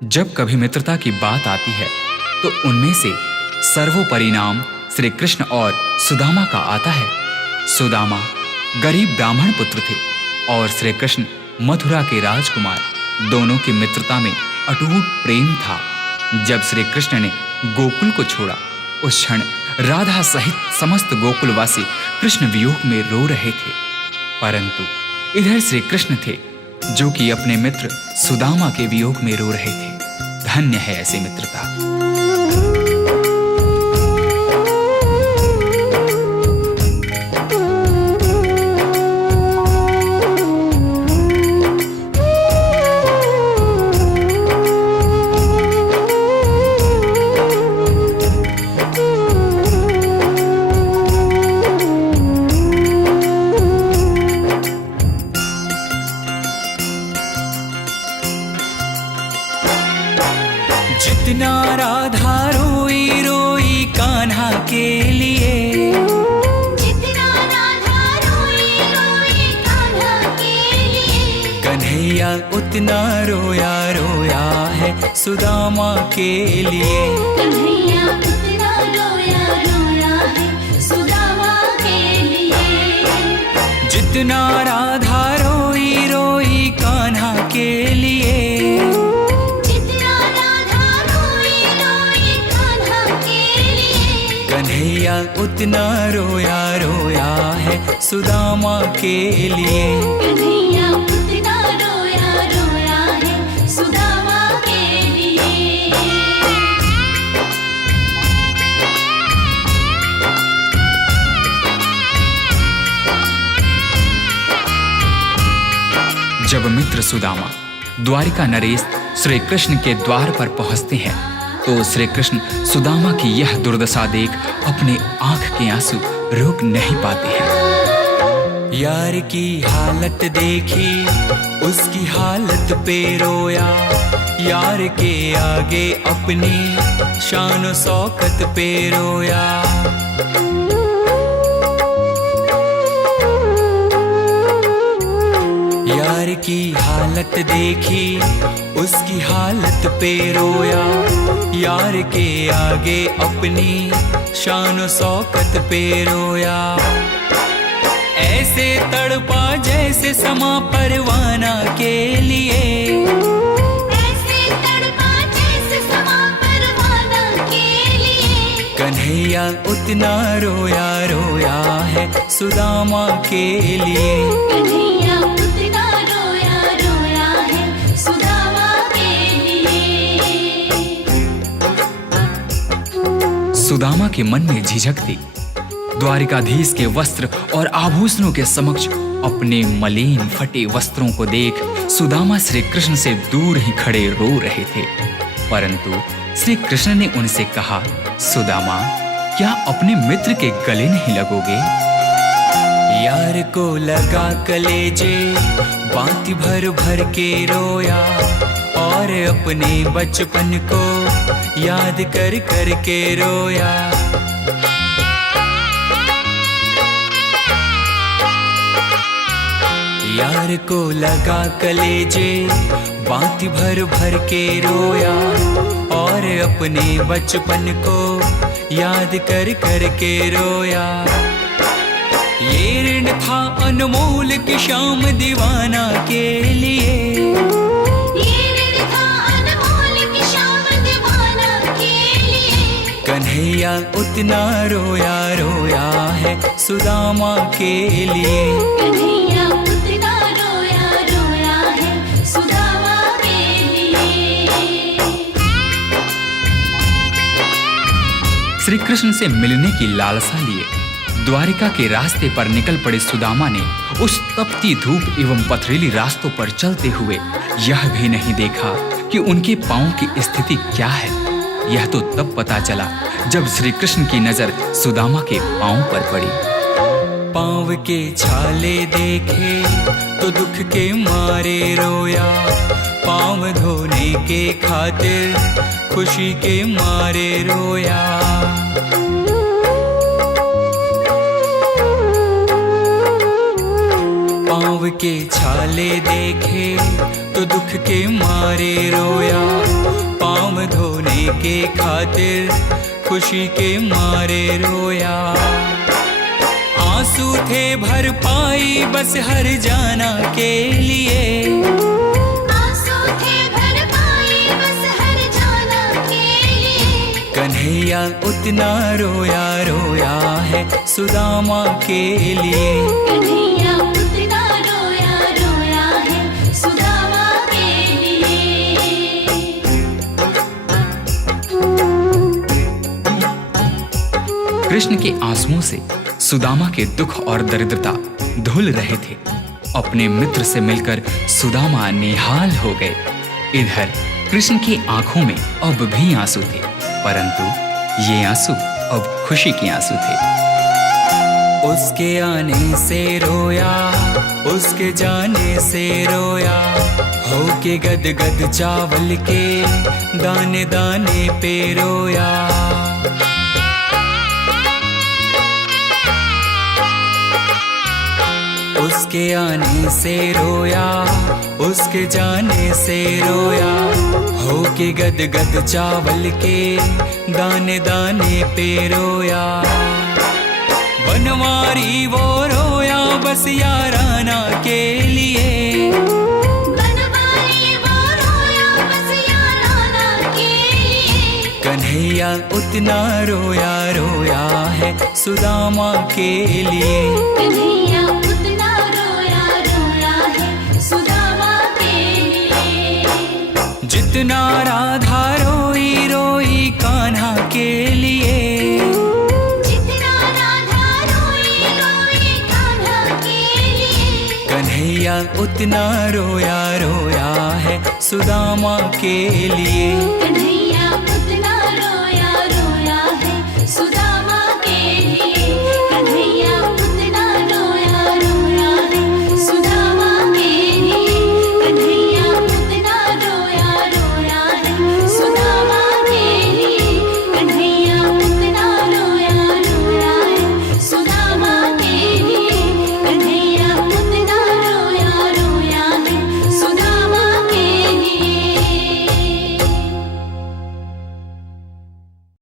जब कभी मित्रता की बात आती है तो उनमें से सर्वोपरि नाम श्री कृष्ण और सुदामा का आता है। सुदामा गरीब ब्राह्मण पुत्र थे और श्री कृष्ण मथुरा के राजकुमार। दोनों की मित्रता में अटूट प्रेम था। जब श्री कृष्ण ने गोकुल को छोड़ा, उस क्षण राधा सहित समस्त गोकुलवासी कृष्ण वियोग में रो रहे थे। परंतु इधर श्री कृष्ण थे जो कि अपने मित्र सुदामा के वियोग में रो रहे थे। धन्य है ऐसी मित्रता। जितना राधा रोई रोई कान्हा के लिए, जितना राधा रोई रोई कान्हा के लिए, कन्हैया उतना रोया रोया है सुदामा के लिए। कन्हैया उतना रोया रोया है सुदामा के लिए। जितना राधा रोई रोई कान्हा के लिए, कन्हैया उतना रोया रोया है सुदामा के लिए। कन्हैया उतना रोया रोया है सुदामा के लिए। जब मित्र सुदामा द्वारिका नरेश श्री कृष्ण के द्वार पर पहुंचते हैं तो श्री कृष्ण सुदामा की यह दुर्दशा देख अपने आंख के आंसू रोक नहीं पाते हैं। यार की हालत देखी, उसकी हालत पे रोया। यार के आगे अपनी शान शौकत पे रोया। यार की हालत देखी, उसकी हालत पे रोया। यार के आगे अपनी शान शौकत पे रोया। ऐसे तड़पा जैसे समा परवाना के लिए, ऐसे तड़पा जैसे समा परवाना के लिए। कन्हैया उतना रोया रोया है सुदामा के लिए। कन्हैया उतना रोया रोया है सुदामा के लिए। सुदामा के मन में झिझक थी। द्वारिकाधीश के वस्त्र और आभूषणों के समक्ष अपने मलिन फटे वस्त्रों को देख सुदामा श्री कृष्ण से दूर ही खड़े रो रहे थे। परंतु श्री कृष्ण ने उनसे कहा, सुदामा, क्या अपने मित्र के गले नहीं लगोगे? यार को लगा कलेजे, बाती भर भर के रोया। और अपने बचपन को याद कर कर के रोया। यार को लगा कलेजे, बाती भर भर के रोया। और अपने बचपन को याद कर कर के रोया। ये ऋण था अनमोल की शाम दीवाना के लिए। ये ऋण था अनमोल की शाम दीवाना के लिए। कन्हैया उतना रोया रोया है सुदामा के लिए। कन्हैया उतना रोया रोया है सुदामा के लिए। श्री कृष्ण से मिलने की लालसा लिए द्वारिका के रास्ते पर निकल पड़े सुदामा ने उस तपती धूप एवं पथरीली रास्तों पर चलते हुए यह भी नहीं देखा कि उनके पांव की स्थिति क्या है। यह तो तब पता चला जब श्री कृष्ण की नजर सुदामा के पांव पर पड़ी। पाँव के छाले देखे तो दुख के मारे रोया। पाँव धोने के खातिर खुशी के मारे रोया। पाँव के छाले देखे तो दुख के मारे रोया। के खातिर खुशी के मारे रोया। आंसू थे भर पाई बस हर जाना के लिए, आंसू थे भर पाई बस हर जाना के लिए। कन्हैया उतना रोया रोया है सुदामा के लिए। कन्हैया उतना रोया रोया है सुदामा के लिए। कृष्ण के आंसुओं से सुदामा के दुख और दरिद्रता धुल रहे थे। अपने मित्र से मिलकर सुदामा निहाल हो गए। इधर कृष्ण की आंखों में अब भी आंसू थे, परंतु ये आंसू अब खुशी के आंसू थे। उसके आने से रोया, उसके जाने से रोया, होके गदगद चावल के दाने दाने पे रोया। उसके आने से रोया, उसके जाने से रोया, होके गदगद चावल के दाने दाने पे रोया। बनवारी वो रोया बस याराना के लिए, बनवारी वो रोया बस याराना के लिए। कन्हैया उतना रोया रोया है सुदामा के लिए। कन्हैया उतना रोया रोया है सुदामा के लिए। जितना राधा रोई रोई कान्हा के लिए, जितना राधा रोई रोई कान्हा के लिए। कन्हैया उतना रोया रोया है सुदामा के लिए।